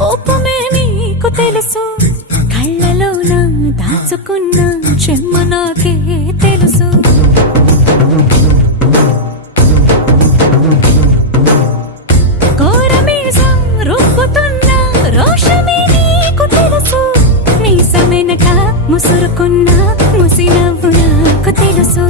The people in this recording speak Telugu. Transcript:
కోపమే నీకు తెలుసు, కళ్ళలోన దాచుకున్న చెమ్మ నాకే తెలుసు. కోరమీసం రుబ్బుతున్న రోషమే నీకు తెలుసు, మీసమెనక ముసురుకున్న ముసి నవ్వు నాకు తెలుసు.